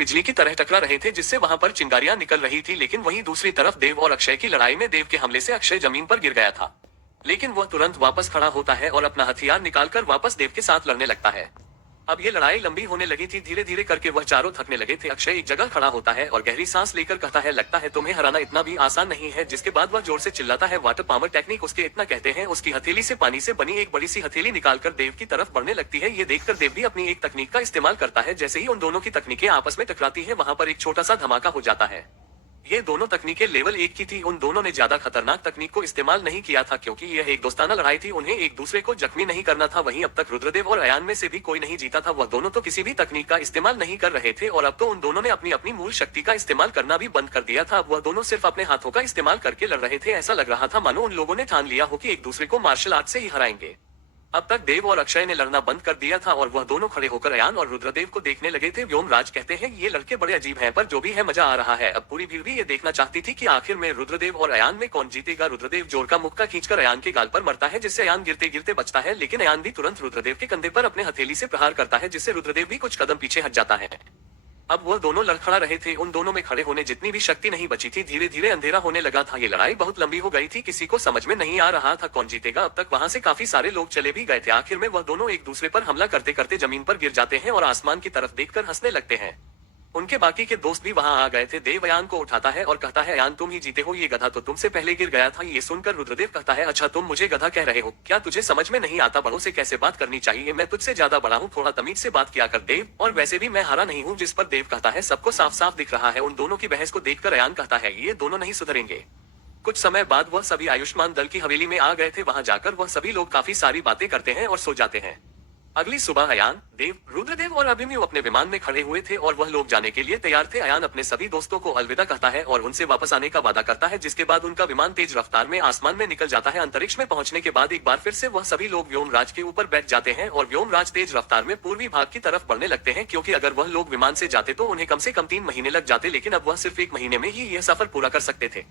बिजली की तरह टकरा रहे थे, जिससे वहां पर चिंगारियां निकल रही थी। लेकिन वहीं दूसरी तरफ देव और अक्षय की लड़ाई में देव के हमले से अक्षय जमीन पर गिर गया था, लेकिन वह तुरंत वापस खड़ा होता है और अपना हथियार निकालकर वापस देव के साथ लड़ने लगता है। अब ये लड़ाई लंबी होने लगी थी। धीरे धीरे करके वह चारों थकने लगे थे। अक्षय एक जगह खड़ा होता है और गहरी सांस लेकर कहता है, लगता है तुम्हें हराना इतना भी आसान नहीं है। जिसके बाद वह जोर से चिल्लाता है, वाटर पावर टेक्निक। उसके इतना कहते हैं, उसकी हथेली से पानी से बनी एक बड़ी सी हथेली निकालकर देव की तरफ बढ़ने लगती है। ये देखकर देव भी अपनी एक तकनीक का इस्तेमाल करता है। जैसे ही उन दोनों की तकनीकें आपस में टकराती है, वहां पर एक छोटा सा धमाका हो जाता है। ये दोनों तकनीकें लेवल 1 की थी। उन दोनों ने ज्यादा खतरनाक तकनीक को इस्तेमाल नहीं किया था, क्योंकि यह एक दोस्ताना लड़ाई थी। उन्हें एक दूसरे को जख्मी नहीं करना था। वहीं अब तक रुद्रदेव और अयान में से भी कोई नहीं जीता था। वह दोनों तो किसी भी तकनीक का इस्तेमाल नहीं कर रहे थे और अब तो उन दोनों ने अपनी अपनी मूल शक्ति का इस्तेमाल करना भी बंद कर दिया था। अब वह दोनों सिर्फ अपने हाथों का इस्तेमाल करके लड़ रहे थे। ऐसा लग रहा था मानो उन लोगों ने ठान लिया हो कि एक दूसरे को मार्शल आर्ट से ही हराएंगे। अब तक देव और अक्षय ने लड़ना बंद कर दिया था और वह दोनों खड़े होकर अयान और रुद्रदेव को देखने लगे थे। व्योमराज कहते हैं, ये लड़के बड़े अजीब हैं, पर जो भी है मजा आ रहा है। अब पूरी भीड़ भी ये देखना चाहती थी कि आखिर में रुद्रदेव और अयान में कौन जीतेगा। रुद्रदेव जोर का मुक्का खींचकर अयान के गाल पर मरता है, जिससे अयान गिरते गिरते बचता है। लेकिन अयान भी तुरंत रुद्रदेव के कंधे पर अपने हथेली से प्रहार करता है, जिससे रुद्रदेव भी कुछ कदम पीछे हट जाता है। अब वह दोनों लड़खड़ा रहे थे। उन दोनों में खड़े होने जितनी भी शक्ति नहीं बची थी। धीरे धीरे अंधेरा होने लगा था। ये लड़ाई बहुत लंबी हो गई थी। किसी को समझ में नहीं आ रहा था कौन जीतेगा। अब तक वहां से काफी सारे लोग चले भी गए थे। आखिर में वह दोनों एक दूसरे पर हमला करते करते जमीन पर गिर जाते हैं और आसमान की तरफ देखकर हंसने लगते हैं। उनके बाकी के दोस्त भी वहां आ गए थे। देव अयान को उठाता है और कहता है, अयान तुम ही जीते हो, ये गधा तो तुमसे पहले गिर गया था। ये सुनकर रुद्रदेव कहता है, अच्छा तुम मुझे गधा कह रहे हो, क्या तुझे समझ में नहीं आता बड़ों से कैसे बात करनी चाहिए? मैं तुझसे ज्यादा बड़ा हूँ, थोड़ा तमीज से बात किया कर देव। और वैसे भी मैं हारा नहीं हूँ। जिस पर देव कहता है, सबको साफ साफ दिख रहा है। उन दोनों की बहस को देखकर अयान कहता है, ये दोनों नहीं सुधरेंगे। कुछ समय बाद वह सभी आयुष्मान दल की हवेली में आ गए थे। वहां जाकर वह सभी लोग काफी सारी बातें करते हैं और सो जाते हैं। अगली सुबह अयान, देव, रुद्रदेव और अभिमन्यु अपने विमान में खड़े हुए थे और वह लोग जाने के लिए तैयार थे। अयान अपने सभी दोस्तों को अलविदा कहता है और उनसे वापस आने का वादा करता है, जिसके बाद उनका विमान तेज रफ्तार में आसमान में निकल जाता है। अंतरिक्ष में पहुंचने के बाद एक बार फिर से वह सभी लोग व्योमराज के ऊपर बैठ जाते हैं और व्योमराज तेज रफ्तार में पूर्वी भाग की तरफ बढ़ने लगते हैं, क्योंकि अगर वह लोग विमान से जाते तो उन्हें कम से कम 3 महीने लग जाते, लेकिन अब वह सिर्फ 1 महीने में ही यह सफर पूरा कर सकते थे।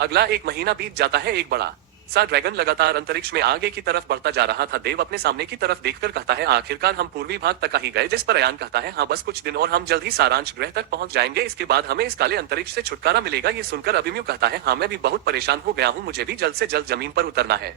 अगला 1 महीना बीत जाता है। एक बड़ा सा ड्रैगन लगातार अंतरिक्ष में आगे की तरफ बढ़ता जा रहा था। देव अपने सामने की तरफ देखकर कहता है, आखिरकार हम पूर्वी भाग तक आ ही गए। जिस पर अयान कहता है, हाँ बस कुछ दिन और हम जल्द ही सारांश ग्रह तक पहुंच जाएंगे। इसके बाद हमें इस काले अंतरिक्ष से छुटकारा मिलेगा। ये सुनकर अभिमन्यु कहता है, हाँ मैं भी बहुत परेशान हो गया हूँ, मुझे भी जल्द से जल्द जमीन पर उतरना है।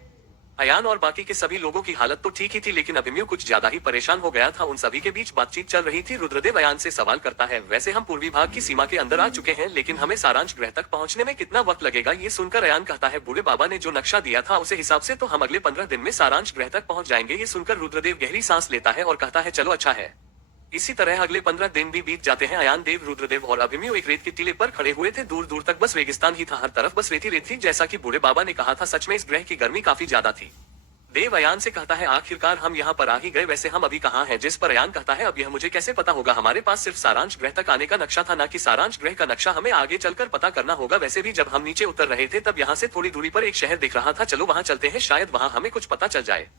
अयान और बाकी के सभी लोगों की हालत तो ठीक ही थी, लेकिन अभिमन्यु कुछ ज्यादा ही परेशान हो गया था। उन सभी के बीच बातचीत चल रही थी। रुद्रदेव अयान से सवाल करता है, वैसे हम पूर्वी भाग की सीमा के अंदर आ चुके हैं, लेकिन हमें सारांश ग्रह तक पहुंचने में कितना वक्त लगेगा? ये सुनकर अयान कहता है, बूढ़े बाबा ने जो नक्शा दिया था उसे हिसाब से तो हम अगले 15 दिन में सारांश ग्रह तक पहुंच जाएंगे। ये सुनकर रुद्रदेव गहरी सांस लेता है और कहता है, चलो अच्छा है। इसी तरह अगले 15 दिन भी बीत जाते हैं। अयान, देव, रुद्रदेव और अभिमन्यु एक रेत के टीले पर खड़े हुए थे। दूर दूर तक बस रेगिस्तान ही था, हर तरफ बस रेती रेत थी। जैसा कि बूढ़े बाबा ने कहा था, सच में इस ग्रह की गर्मी काफी ज्यादा थी। देव अयान से कहता है, आखिरकार हम यहाँ पर आ ही गए, वैसे हम अभी कहाँ हैं? जिस पर अयान कहता है, अब यह मुझे कैसे पता होगा? हमारे पास सिर्फ सारांश ग्रह तक आने का नक्शा था, ना कि सारांश ग्रह का नक्शा। हमें आगे चलकर पता करना होगा। वैसे भी जब हम नीचे उतर रहे थे तब यहाँ से थोड़ी दूरी पर एक शहर दिख रहा था, चलो वहाँ चलते हैं, शायद वहाँ हमें कुछ पता चल जाए।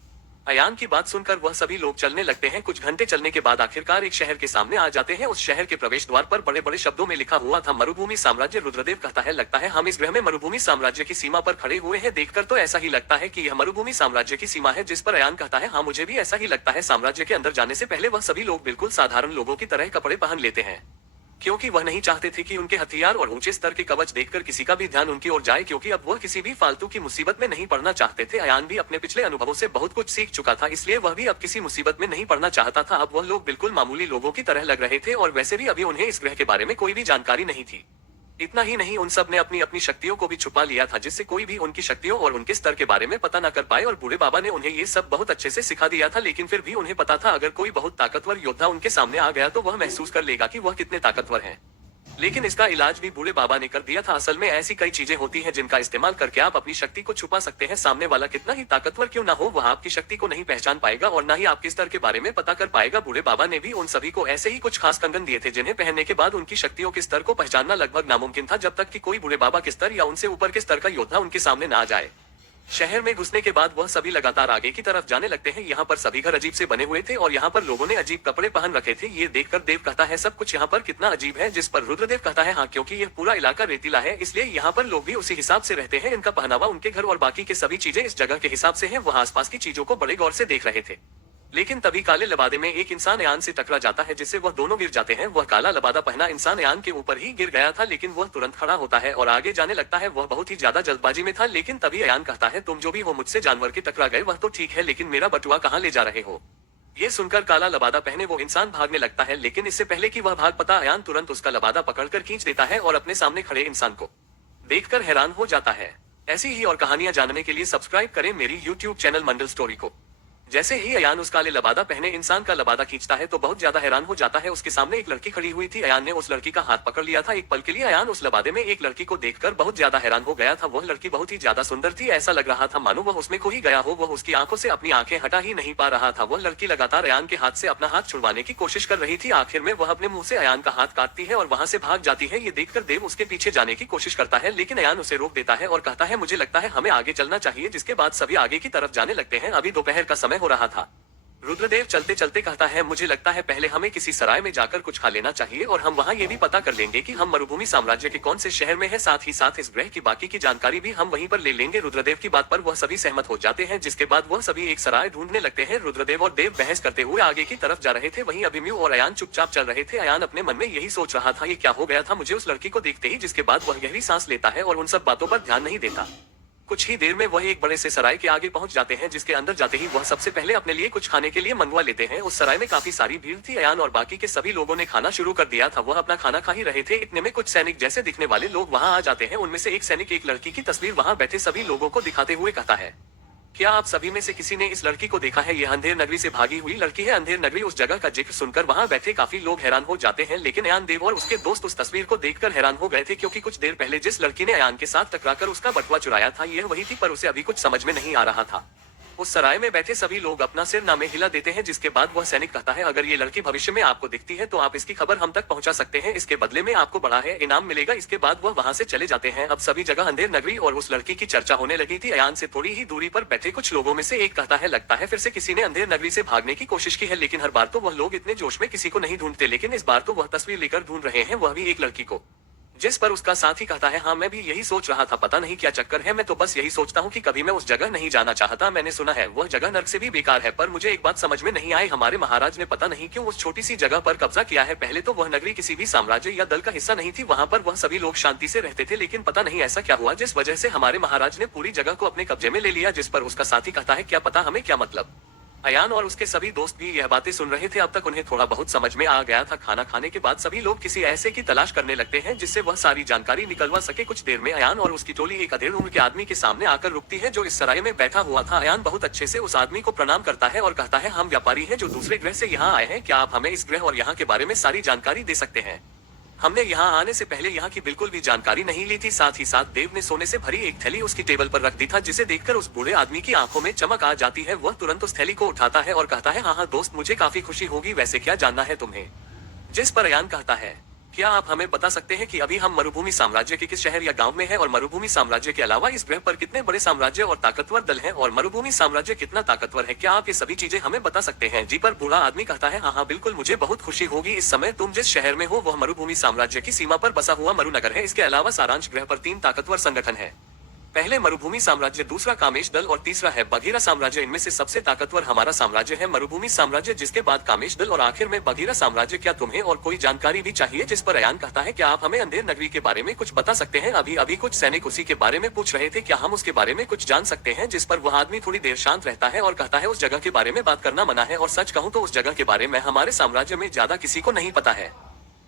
अयान की बात सुनकर वह सभी लोग चलने लगते हैं। कुछ घंटे चलने के बाद आखिरकार एक शहर के सामने आ जाते हैं। उस शहर के प्रवेश द्वार पर बड़े बड़े शब्दों में लिखा हुआ था, मरुभूमि साम्राज्य। रुद्रदेव कहता है, लगता है हम इस ग्रह में मरुभूमि साम्राज्य की सीमा पर खड़े हुए हैं। देखकर तो ऐसा ही लगता है कि यह मरुभूमि साम्राज्य की सीमा है। जिस पर अयान कहता है, हाँ मुझे भी ऐसा ही लगता है। साम्राज्य के अंदर जाने से पहले वह सभी लोग बिल्कुल साधारण लोगों की तरह कपड़े पहन लेते हैं, क्योंकि वह नहीं चाहते थे कि उनके हथियार और ऊंचे स्तर के कवच देखकर किसी का भी ध्यान उनकी ओर जाए, क्योंकि अब वह किसी भी फालतू की मुसीबत में नहीं पड़ना चाहते थे। अयान भी अपने पिछले अनुभवों से बहुत कुछ सीख चुका था, इसलिए वह भी अब किसी मुसीबत में नहीं पड़ना चाहता था। अब वह लोग बिल्कुल मामूली लोगों की तरह लग रहे थे और वैसे भी अभी उन्हें इस ग्रह के बारे में कोई भी जानकारी नहीं थी। इतना ही नहीं, उन सब ने अपनी अपनी शक्तियों को भी छुपा लिया था, जिससे कोई भी उनकी शक्तियों और उनके स्तर के बारे में पता न कर पाए। और बूढ़े बाबा ने उन्हें ये सब बहुत अच्छे से सिखा दिया था, लेकिन फिर भी उन्हें पता था अगर कोई बहुत ताकतवर योद्धा उनके सामने आ गया तो वह महसूस कर लेगा कि वह कितने ताकतवर हैं। लेकिन इसका इलाज भी बूढ़े बाबा ने कर दिया था। असल में ऐसी कई चीजें होती हैं जिनका इस्तेमाल करके आप अपनी शक्ति को छुपा सकते हैं। सामने वाला कितना ही ताकतवर क्यों ना हो, वह आपकी शक्ति को नहीं पहचान पाएगा और न ही आपके स्तर के बारे में पता कर पाएगा। बूढ़े बाबा ने भी उन सभी को ऐसे ही कुछ खास कंगन दिए थे, जिन्हें पहनने के बाद उनकी शक्तियों के स्तर को पहचानना लगभग नामुमकिन था, जब तक कि कोई बूढ़े बाबा के स्तर या उनसे ऊपर के स्तर का योद्धा उनके सामने न आ जाए। शहर में घुसने के बाद वह सभी लगातार आगे की तरफ जाने लगते हैं। यहाँ पर सभी घर अजीब से बने हुए थे और यहाँ पर लोगों ने अजीब कपड़े पहन रखे थे। ये देखकर देव कहता है, सब कुछ यहाँ पर कितना अजीब है। जिस पर रुद्रदेव कहता है, हाँ क्योंकि यह पूरा इलाका रेतीला है, इसलिए यहाँ पर लोग भी उसी हिसाब से रहते हैं। इनका पहनावा, उनके घर और बाकी के सभी चीजें इस जगह के हिसाब से है। वह आसपास की चीजों को बड़े गौर से देख रहे थे, लेकिन तभी काले लबादे में एक इंसान अयान से टकरा जाता है जिससे वह दोनों गिर जाते हैं। वह काला लबादा पहना इंसान अयान के ऊपर ही गिर गया था, लेकिन वह तुरंत खड़ा होता है और आगे जाने लगता है। वह बहुत ही ज्यादा जल्दबाजी में था, लेकिन तभी अयान कहता है, तुम जो भी हो मुझसे जानवर के टकरा गए वह तो ठीक है, लेकिन मेरा बटुआ कहाँ ले जा रहे हो। ये सुनकर काला लबादा पहने वो इंसान भागने लगता है, लेकिन इससे पहले कि वह भाग पाता अयान तुरंत उसका लबादा पकड़कर खींच देता है और अपने सामने खड़े इंसान को देखकर हैरान हो जाता है। ऐसी ही और कहानियां जानने के लिए सब्सक्राइब करें मेरी यूट्यूब चैनल मंडल स्टोरी को। जैसे ही अयान उस काले लबादा पहने इंसान का लबादा खींचता है तो बहुत ज्यादा हैरान हो जाता है। उसके सामने एक लड़की खड़ी हुई थी। अयान ने उस लड़की का हाथ पकड़ लिया था। एक पल के लिए अयान उस लबादे में एक लड़की को देखकर बहुत ज्यादा हैरान हो गया था। वह लड़की बहुत ही ज्यादा सुंदर थी। ऐसा लग रहा था मानो वह उसमें खो ही गया हो। वह उसकी आंखों से अपनी आंखें हटा ही नहीं पा रहा था। वह लड़की लगातार अयान के हाथ से अपना हाथ छुड़वाने की कोशिश कर रही थी। आखिर में वह अपने मुंह से अयान का हाथ काटती है और वहां से भाग जाती है। ये देखकर देव उसके पीछे जाने की कोशिश करता है, लेकिन अयान उसे रोक देता है और कहता है, मुझे लगता है हमें आगे चलना चाहिए। जिसके बाद सभी आगे की तरफ जाने लगते हैं। अभी दोपहर का समय हो रहा था। रुद्रदेव चलते चलते कहता है, मुझे लगता है पहले हमें किसी सराय में जाकर कुछ खा लेना चाहिए और हम वहाँ ये भी पता कर लेंगे कि हम मरुभूमि साम्राज्य के कौन से शहर में है। साथ ही साथ इस ग्रह की बाकी की जानकारी भी हम वहीं पर ले लेंगे। रुद्रदेव की बात पर वह सभी सहमत हो जाते हैं, जिसके बाद वह सभी एक सराय ढूंढने लगते हैं। रुद्रदेव और देव बहस करते हुए आगे की तरफ जा रहे थे। वहीं अभिमन्यु और अयान चुपचाप चल रहे थे। अयान अपने मन में यही सोच रहा था, ये क्या हो गया था मुझे उस लड़की को देखते ही। जिसके बाद वह गहरी सांस लेता है और उन सब बातों पर ध्यान नहीं देता। कुछ ही देर में वह एक बड़े से सराय के आगे पहुंच जाते हैं, जिसके अंदर जाते ही वह सबसे पहले अपने लिए कुछ खाने के लिए मंगवा लेते हैं। उस सराय में काफी सारी भीड़ थी। अयान और बाकी के सभी लोगों ने खाना शुरू कर दिया था। वह अपना खाना खा ही रहे थे। इतने में कुछ सैनिक जैसे दिखने वाले लोग वहां आ जाते हैं। उनमें से एक सैनिक एक लड़की की तस्वीर वहां बैठे सभी लोगों को दिखाते हुए कहता है, क्या आप सभी में से किसी ने इस लड़की को देखा है? यह अंधेर नगरी से भागी हुई लड़की है। अंधेर नगरी उस जगह का जिक्र सुनकर वहां बैठे काफी लोग हैरान हो जाते हैं, लेकिन अयान देव और उसके दोस्त उस तस्वीर को देखकर हैरान हो गए थे, क्योंकि कुछ देर पहले जिस लड़की ने अयान के साथ टकराकर उसका बटुआ चुराया था यह वही थी, पर उसे अभी कुछ समझ में नहीं आ रहा था। उस सराय में बैठे सभी लोग अपना सिर नामे हिला देते हैं। जिसके बाद वह सैनिक कहता है, अगर ये लड़की भविष्य में आपको दिखती है तो आप इसकी खबर हम तक पहुंचा सकते हैं। इसके बदले में आपको बड़ा है इनाम मिलेगा। इसके बाद वह वहां से चले जाते हैं। अब सभी जगह अंधेर नगरी और उस लड़की की चर्चा होने लगी थी। अयान से थोड़ी ही दूरी पर बैठे कुछ लोगों में से एक कहता है, लगता है फिर से किसी ने अंधेर नगरी से भागने की कोशिश की है, लेकिन हर बार तो वह लोग इतने जोश में किसी को नहीं ढूंढते, लेकिन इस बार तो वह तस्वीर लेकर ढूंढ रहे हैं, वह भी एक लड़की को। जिस पर उसका साथी कहता है, हाँ मैं भी यही सोच रहा था, पता नहीं क्या चक्कर है। मैं तो बस यही सोचता हूँ कि कभी मैं उस जगह नहीं जाना चाहता। मैंने सुना है वह जगह नर्क से भी बेकार है, पर मुझे एक बात समझ में नहीं आई, हमारे महाराज ने पता नहीं क्यों उस छोटी सी जगह पर कब्जा किया है। पहले तो वह नगरी किसी भी साम्राज्य या दल का हिस्सा नहीं थी। वहाँ पर वह सभी लोग शांति से रहते थे, लेकिन पता नहीं ऐसा क्या हुआ जिस वजह से हमारे महाराज ने पूरी जगह को अपने कब्जे में ले लिया। जिस पर उसका साथी कहता है, क्या पता, हमें क्या मतलब। अयान और उसके सभी दोस्त भी यह बातें सुन रहे थे। अब तक उन्हें थोड़ा बहुत समझ में आ गया था। खाना खाने के बाद सभी लोग किसी ऐसे की तलाश करने लगते हैं जिससे वह सारी जानकारी निकलवा सके। कुछ देर में अयान और उसकी टोली एक अधेड़ उम्र के आदमी के सामने आकर रुकती है, जो इस सराय में बैठा हुआ था। अयान बहुत अच्छे से उस आदमी को प्रणाम करता है और कहता है, हम व्यापारी हैं जो दूसरे ग्रह से यहाँ आए हैं। क्या आप हमें इस ग्रह और यहाँ के बारे में सारी जानकारी दे सकते हैं? हमने यहाँ आने से पहले यहाँ की बिल्कुल भी जानकारी नहीं ली थी। साथ ही साथ देव ने सोने से भरी एक थैली उसकी टेबल पर रख दी था, जिसे देखकर उस बूढ़े आदमी की आंखों में चमक आ जाती है। वह तुरंत उस थैली को उठाता है और कहता है, हाँ हाँ दोस्त, मुझे काफी खुशी होगी। वैसे क्या जानना है तुम्हें? जिस पर अयान कहता है, क्या आप हमें बता सकते हैं कि अभी हम मरुभूमि साम्राज्य के किस शहर या गांव में हैं, और मरुभूमि साम्राज्य के अलावा इस ग्रह पर कितने बड़े साम्राज्य और ताकतवर दल हैं, और मरुभूमि साम्राज्य कितना ताकतवर है? क्या आप ये सभी चीजें हमें बता सकते हैं? जी पर बूढ़ा आदमी कहता है, हाँ हाँ बिल्कुल, मुझे बहुत खुशी होगी। इस समय तुम जिस शहर में हो वह मरुभूमि साम्राज्य की सीमा पर बसा हुआ मरुनगर है। इसके अलावा सारांश ग्रह पर 3 ताकतवर संगठन है। पहले मरुभूमि साम्राज्य, दूसरा कामेश दल और तीसरा है बघीरा साम्राज्य। इनमें से सबसे ताकतवर हमारा साम्राज्य है मरुभूमि साम्राज्य, जिसके बाद कामेश दल और आखिर में बघीरा साम्राज्य। क्या तुम्हें और कोई जानकारी भी चाहिए? जिस पर अयान कहता है, क्या आप हमें अंधेर नगरी के बारे में कुछ बता सकते हैं? अभी अभी कुछ सैनिक उसी के बारे में पूछ रहे थे, क्या हम उसके बारे में कुछ जान सकते हैं? जिस पर वह आदमी थोड़ी देर शांत रहता है और कहता है, उस जगह के बारे में बात करना मना है, और सच कहूँ तो उस जगह के बारे में हमारे साम्राज्य में ज्यादा किसी को नहीं पता है।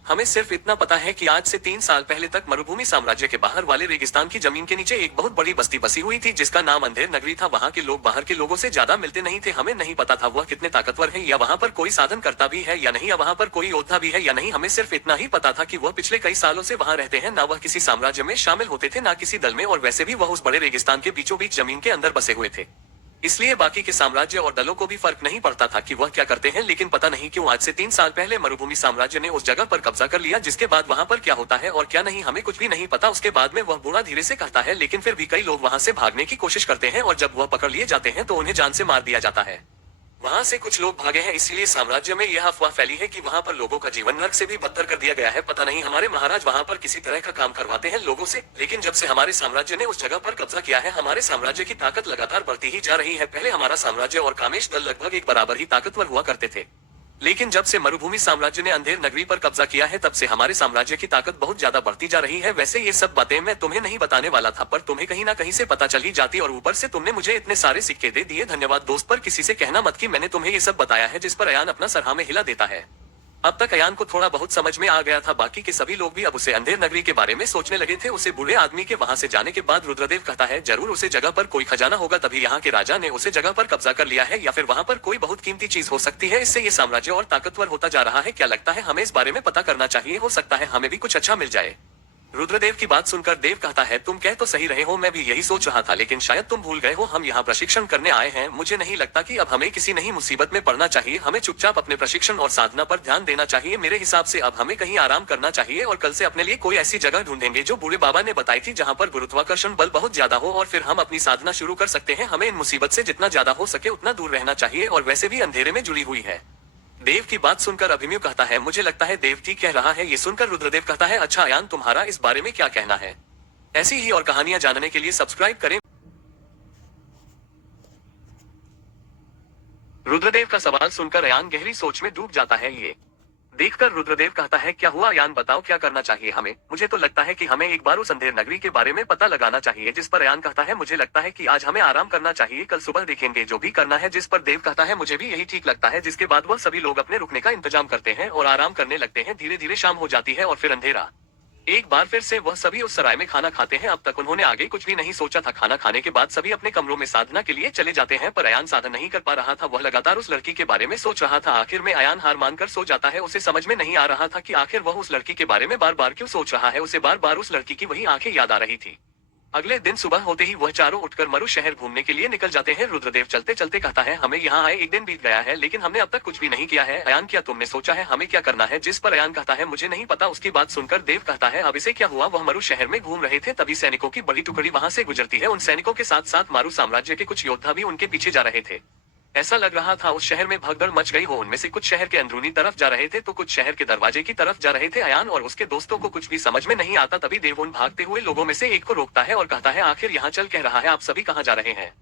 हमें सिर्फ इतना पता है कि आज से 3 साल पहले तक मरुभूमि साम्राज्य के बाहर वाले रेगिस्तान की जमीन के नीचे एक बहुत बड़ी बस्ती बसी हुई थी, जिसका नाम अंधेर नगरी था। वहाँ के लोग बाहर के लोगों से ज्यादा मिलते नहीं थे। हमें नहीं पता था वह कितने ताकतवर है, या वहाँ पर कोई साधन करता भी है या नहीं, या वहाँ पर कोई योद्धा भी है या नहीं। हमें सिर्फ इतना ही पता था कि वह पिछले कई सालों से वहाँ रहते हैं। न वह किसी साम्राज्य में शामिल होते थे, न किसी दल में, और वैसे भी वह उस बड़े रेगिस्तान के बीचों बीच जमीन के अंदर बसे हुए थे। इसलिए बाकी के साम्राज्य और दलों को भी फर्क नहीं पड़ता था कि वह क्या करते हैं। लेकिन पता नहीं क्यों आज से 3 साल पहले मरुभूमि साम्राज्य ने उस जगह पर कब्जा कर लिया। जिसके बाद वहां पर क्या होता है और क्या नहीं, हमें कुछ भी नहीं पता। उसके बाद में वह बूढ़ा धीरे से कहता है, लेकिन फिर भी कई लोग वहां से भागने की कोशिश करते हैं, और जब वह पकड़ लिए जाते हैं तो उन्हें जान से मार दिया जाता है। वहां से कुछ लोग भागे हैं, इसीलिए साम्राज्य में यह अफवाह फैली है कि वहां पर लोगों का जीवन नर्क से भी बदतर कर दिया गया है। पता नहीं हमारे महाराज वहां पर किसी तरह का काम करवाते हैं लोगों से, लेकिन जब से हमारे साम्राज्य ने उस जगह पर कब्जा किया है, हमारे साम्राज्य की ताकत लगातार बढ़ती ही जा रही है। पहले हमारा साम्राज्य और कामेश दल लगभग एक बराबर ही ताकतवर हुआ करते थे, लेकिन जब से मरुभूमि साम्राज्य ने अंधेर नगरी पर कब्जा किया है, तब से हमारे साम्राज्य की ताकत बहुत ज्यादा बढ़ती जा रही है। वैसे ये सब बातें मैं तुम्हें नहीं बताने वाला था, पर तुम्हें कहीं ना कहीं से पता चल ही जाती, और ऊपर से तुमने मुझे इतने सारे सिक्के दे दिए। धन्यवाद दोस्त, पर किसी से कहना मत कि मैंने तुम्हें ये सब बताया है। जिस पर अयान अपना सर हाँ में हिला देता है। अब तक अयान को थोड़ा बहुत समझ में आ गया था, बाकी के सभी लोग भी अब उसे अंधेर नगरी के बारे में सोचने लगे थे। उसे बूढ़े आदमी के वहां से जाने के बाद रुद्रदेव कहता है, जरूर उसे जगह पर कोई खजाना होगा, तभी यहाँ के राजा ने उसे जगह पर कब्जा कर लिया है, या फिर वहाँ पर कोई बहुत कीमती चीज हो सकती है। इससे ये साम्राज्य और ताकतवर होता जा रहा है। क्या लगता है, हमें इस बारे में पता करना चाहिए, हो सकता है हमें भी कुछ अच्छा मिल जाए। रुद्रदेव की बात सुनकर देव कहता है, तुम कह तो सही रहे हो, मैं भी यही सोच रहा था, लेकिन शायद तुम भूल गए हो, हम यहाँ प्रशिक्षण करने आए हैं। मुझे नहीं लगता कि अब हमें किसी नई मुसीबत में पड़ना चाहिए। हमें चुपचाप अपने प्रशिक्षण और साधना पर ध्यान देना चाहिए। मेरे हिसाब से अब हमें कहीं आराम करना चाहिए, और कल से अपने लिए कोई ऐसी जगह ढूंढेंगे जो बूढ़े बाबा ने बताई थी, जहाँ पर गुरुत्वाकर्षण बल बहुत ज्यादा हो, और फिर हम अपनी साधना शुरू कर सकते हैं। हमें इन मुसीबत से जितना ज्यादा हो सके उतना दूर रहना चाहिए, और वैसे भी अंधेरे में जुड़ी हुई है। देव की बात सुनकर अभिमन्यु कहता है, मुझे लगता है देव ठीक कह रहा है। ये सुनकर रुद्रदेव कहता है, अच्छा अयान, तुम्हारा इस बारे में क्या कहना है? ऐसी ही और कहानियां जानने के लिए सब्सक्राइब करें। रुद्रदेव का सवाल सुनकर अयान गहरी सोच में डूब जाता है। ये देखकर रुद्रदेव कहता है, क्या हुआ अयान, बताओ क्या करना चाहिए हमें? मुझे तो लगता है कि हमें एक बार उस अंधेर नगरी के बारे में पता लगाना चाहिए। जिस पर अयान कहता है, मुझे लगता है कि आज हमें आराम करना चाहिए, कल सुबह देखेंगे जो भी करना है। जिस पर देव कहता है, मुझे भी यही ठीक लगता है। जिसके बाद वह सभी लोग अपने रुकने का इंतजाम करते हैं और आराम करने लगते हैं। धीरे धीरे शाम हो जाती है और फिर अंधेरा। एक बार फिर से वह सभी उस सराय में खाना खाते हैं। अब तक उन्होंने आगे कुछ भी नहीं सोचा था। खाना खाने के बाद सभी अपने कमरों में साधना के लिए चले जाते हैं, पर अयान साधना नहीं कर पा रहा था। वह लगातार उस लड़की के बारे में सोच रहा था। आखिर में अयान हार मानकर सो जाता है। उसे समझ में नहीं आ रहा था कि आखिर वह उस लड़की के बारे में बार बार क्यों सोच रहा है। उसे बार बार उस लड़की की वही आंखें याद आ रही थी। अगले दिन सुबह होते ही वह चारों उठकर मरु शहर घूमने के लिए निकल जाते हैं। रुद्रदेव चलते चलते कहता है, हमें यहाँ आए एक दिन बीत गया है, लेकिन हमने अब तक कुछ भी नहीं किया है। अयान, क्या तुमने सोचा है हमें क्या करना है? जिस पर अयान कहता है, मुझे नहीं पता। उसकी बात सुनकर देव कहता है, अब इसे क्या हुआ? वह मरु शहर में घूम रहे थे, तभी सैनिकों की बड़ी टुकड़ी वहां से गुजरती है। उन सैनिकों के साथ साथ मारू साम्राज्य के कुछ योद्धा भी उनके पीछे जा रहे थे। ऐसा लग रहा था उस शहर में भगदड़ मच गई हो। उनमें से कुछ शहर के अंदरूनी तरफ जा रहे थे, तो कुछ शहर के दरवाजे की तरफ जा रहे थे। अयान और उसके दोस्तों को कुछ भी समझ में नहीं आता। तभी देव उन भागते हुए लोगों में से एक को रोकता है और कहता है, आखिर यहाँ चल कह रहा है, आप सभी कहाँ जा रहे हैं?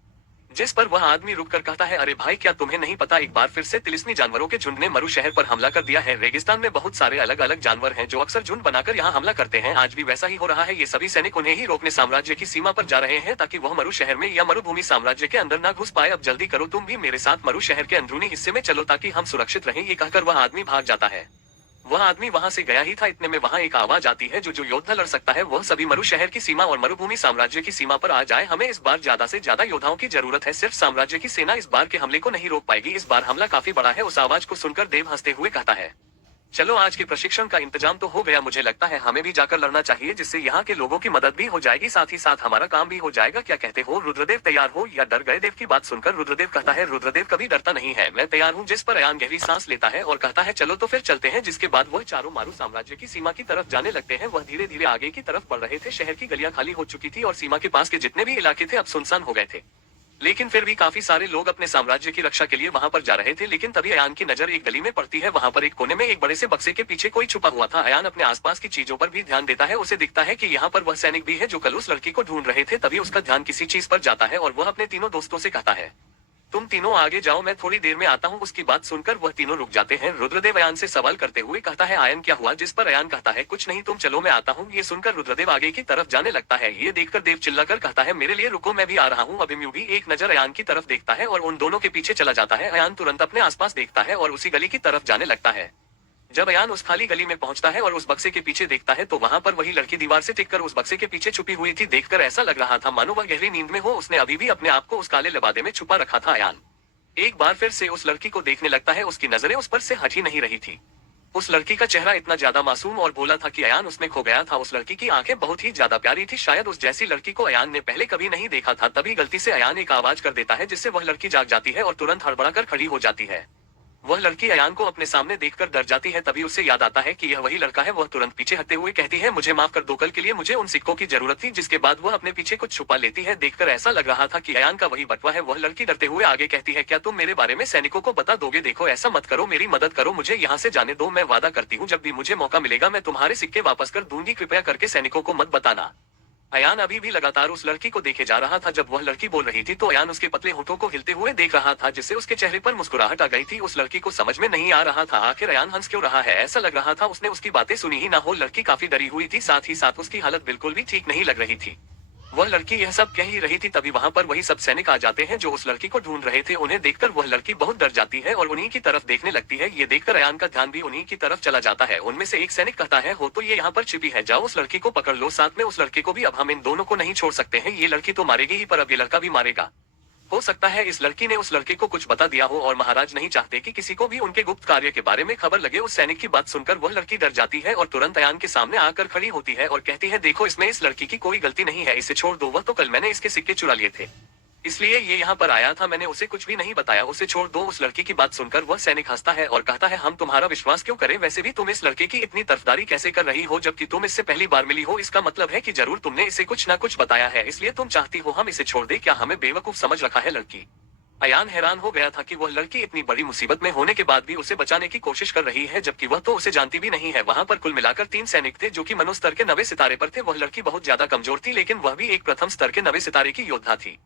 जिस पर वह आदमी रुककर कहता है, अरे भाई, क्या तुम्हें नहीं पता, एक बार फिर से तिलिस्मी जानवरों के झुंड ने मरु शहर पर हमला कर दिया है। रेगिस्तान में बहुत सारे अलग अलग जानवर हैं जो अक्सर झुंड बनाकर यहाँ हमला करते हैं। आज भी वैसा ही हो रहा है। ये सभी सैनिक उन्हें ही रोकने साम्राज्य की सीमा पर जा रहे हैं, ताकि वह मरु शहर में या मरुभूमि साम्राज्य के अंदर न घुस पाए। अब जल्दी करो, तुम भी मेरे साथ मरु शहर के अंदरूनी हिस्से में चलो, ताकि हम सुरक्षित रहें। ये कहकर वह आदमी भाग जाता है। वह आदमी वहां से गया ही था, इतने में वहां एक आवाज आती है, जो योद्धा लड़ सकता है वह सभी मरु शहर की सीमा और मरुभूमि साम्राज्य की सीमा पर आ जाए। हमें इस बार ज्यादा से ज्यादा योद्धाओं की जरूरत है। सिर्फ साम्राज्य की सेना इस बार के हमले को नहीं रोक पाएगी। इस बार हमला काफी बड़ा है। उस आवाज को सुनकर देव हंसते हुए कहता है, चलो आज के प्रशिक्षण का इंतजाम तो हो गया, मुझे लगता है हमें भी जाकर लड़ना चाहिए, जिससे यहाँ के लोगों की मदद भी हो जाएगी, साथ ही साथ हमारा काम भी हो जाएगा। क्या कहते हो रुद्रदेव, तैयार हो या डर गए? देव की बात सुनकर रुद्रदेव कहता है, रुद्रदेव कभी डरता नहीं है, मैं तैयार हूँ। जिस पर अयान गहरी सांस लेता है और कहता है, चलो तो फिर चलते हैं। जिसके बाद वह चारों मारू साम्राज्य की सीमा की तरफ जाने लगते हैं। वह धीरे धीरे आगे की तरफ बढ़ रहे थे। शहर की गलियां खाली हो चुकी थी और सीमा के पास के जितने भी इलाके थे अब सुनसान हो गए थे, लेकिन फिर भी काफी सारे लोग अपने साम्राज्य की रक्षा के लिए वहां पर जा रहे थे। लेकिन तभी अयान की नजर एक गली में पड़ती है। वहां पर एक कोने में एक बड़े से बक्से के पीछे कोई छुपा हुआ था। अयान अपने आसपास की चीजों पर भी ध्यान देता है। उसे दिखता है कि यहाँ पर वह सैनिक भी है जो कल उस लड़की को ढूंढ रहे थे। तभी उसका ध्यान किसी चीज पर जाता है और वह अपने तीनों दोस्तों से कहता है, तुम तीनों आगे जाओ, मैं थोड़ी देर में आता हूँ। उसकी बात सुनकर वह तीनों रुक जाते हैं। रुद्रदेव अयान से सवाल करते हुए कहता है, आयन क्या हुआ? जिस पर अयान कहता है, कुछ नहीं, तुम चलो मैं आता हूँ। ये सुनकर रुद्रदेव आगे की तरफ जाने लगता है। ये देखकर देव चिल्लाकर कहता है, मेरे लिए रुको, मैं भी आ रहा हूँ। अभिमन्यु भी एक नजर अयान की तरफ देखता है और उन दोनों के पीछे चला जाता है। अयान तुरंत अपने आसपास देखता है और उसी गली की तरफ जाने लगता है। जब अयान उस खाली गली में पहुंचता है और उस बक्से के पीछे देखता है, तो वहां पर वही लड़की दीवार से टिककर उस बक्से के पीछे छुपी हुई थी। देखकर ऐसा लग रहा था मानो वह गहरी नींद में हो। उसने अभी भी अपने आप को उस काले लिबादे में छुपा रखा था। अयान एक बार फिर से उस लड़की को देखने लगता है। उसकी नजरें उस पर से हट ही नहीं रही थी। उस लड़की का चेहरा इतना ज्यादा मासूम और भोला था कि अयान उसमें खो गया था। उस लड़की की आंखें बहुत ही ज्यादा प्यारी थी। शायद उस जैसी लड़की को अयान ने पहले कभी नहीं देखा था। तभी गलती से अयान एक आवाज कर देता है, जिससे वह लड़की जाग जाती है और तुरंत हड़बड़ाकर खड़ी हो जाती है। वह लड़की अयान को अपने सामने देखकर डर जाती है। तभी उसे याद आता है कि यह वही लड़का है। वह तुरंत पीछे हटते हुए कहती है, मुझे माफ कर दो, कल के लिए मुझे उन सिक्कों की जरूरत थी। जिसके बाद वह अपने पीछे कुछ छुपा लेती है। देखकर ऐसा लग रहा था कि अयान का वही बटवा है। वह लड़की डरते हुए आगे कहती है, क्या तुम मेरे बारे में सैनिकों को बता दोगे? देखो ऐसा मत करो, मेरी मदद करो, मुझे यहाँ से जाने दो। मैं वादा करती हूँ जब भी मुझे मौका मिलेगा मैं तुम्हारे सिक्के वापस कर दूंगी। कृपया करके सैनिकों को मत बताना। अयान अभी भी लगातार उस लड़की को देखे जा रहा था। जब वह लड़की बोल रही थी तो अयान उसके पतले होठों को हिलते हुए देख रहा था, जिससे उसके चेहरे पर मुस्कुराहट आ गई थी। उस लड़की को समझ में नहीं आ रहा था आखिर अयान हंस क्यों रहा है। ऐसा लग रहा था उसने उसकी बातें सुनी ही ना हो। लड़की काफी डरी हुई थी, साथ ही साथ उसकी हालत बिल्कुल भी ठीक नहीं लग रही थी। वह लड़की यह सब कह ही रही थी, तभी वहां पर वही सब सैनिक आ जाते हैं जो उस लड़की को ढूंढ रहे थे। उन्हें देखकर वह लड़की बहुत डर जाती है और उन्हीं की तरफ देखने लगती है। ये देखकर अयान का ध्यान भी उन्हीं की तरफ चला जाता है। उनमें से एक सैनिक कहता है, हो तो ये यहाँ पर छिपी है, जाओ उस लड़की को पकड़ लो, साथ में उस लड़के को भी। अब हम इन दोनों को नहीं छोड़ सकते हैं। ये लड़की तो मारेगी ही, पर अब ये लड़का भी मारेगा। हो सकता है इस लड़की ने उस लड़के को कुछ बता दिया हो और महाराज नहीं चाहते कि किसी को भी उनके गुप्त कार्य के बारे में खबर लगे। उस सैनिक की बात सुनकर वह लड़की डर जाती है और तुरंत अयान के सामने आकर खड़ी होती है और कहती है, देखो इसमें इस लड़की की कोई गलती नहीं है, इसे छोड़ दो। वह तो कल मैंने इसके सिक्के चुरा लिए थे, इसलिए ये यहाँ पर आया था। मैंने उसे कुछ भी नहीं बताया, उसे छोड़ दो। उस लड़की की बात सुनकर वह सैनिक हंसता है और कहता है, हम तुम्हारा विश्वास क्यों करें? वैसे भी तुम इस लड़के की इतनी तरफदारी कैसे कर रही हो जबकि तुम इससे पहली बार मिली हो? इसका मतलब है कि जरूर तुमने इसे कुछ न कुछ बताया है, इसलिए तुम चाहती हो हम इसे छोड़ दे। क्या हमें बेवकूफ समझ रखा है? लड़की अयान हैरान हो गया था कि वह लड़की इतनी बड़ी मुसीबत में होने के बाद भी उसे बचाने की कोशिश कर रही है, जबकि वह तो उसे जानती भी नहीं है। वहां पर कुल मिलाकर 3 सैनिक थे जो कि मनोस्तर के 90 सितारे पर थे। वह लड़की बहुत ज्यादा कमजोर थी, लेकिन वह भी एक प्रथम स्तर के 90 सितारे की योद्धा थी।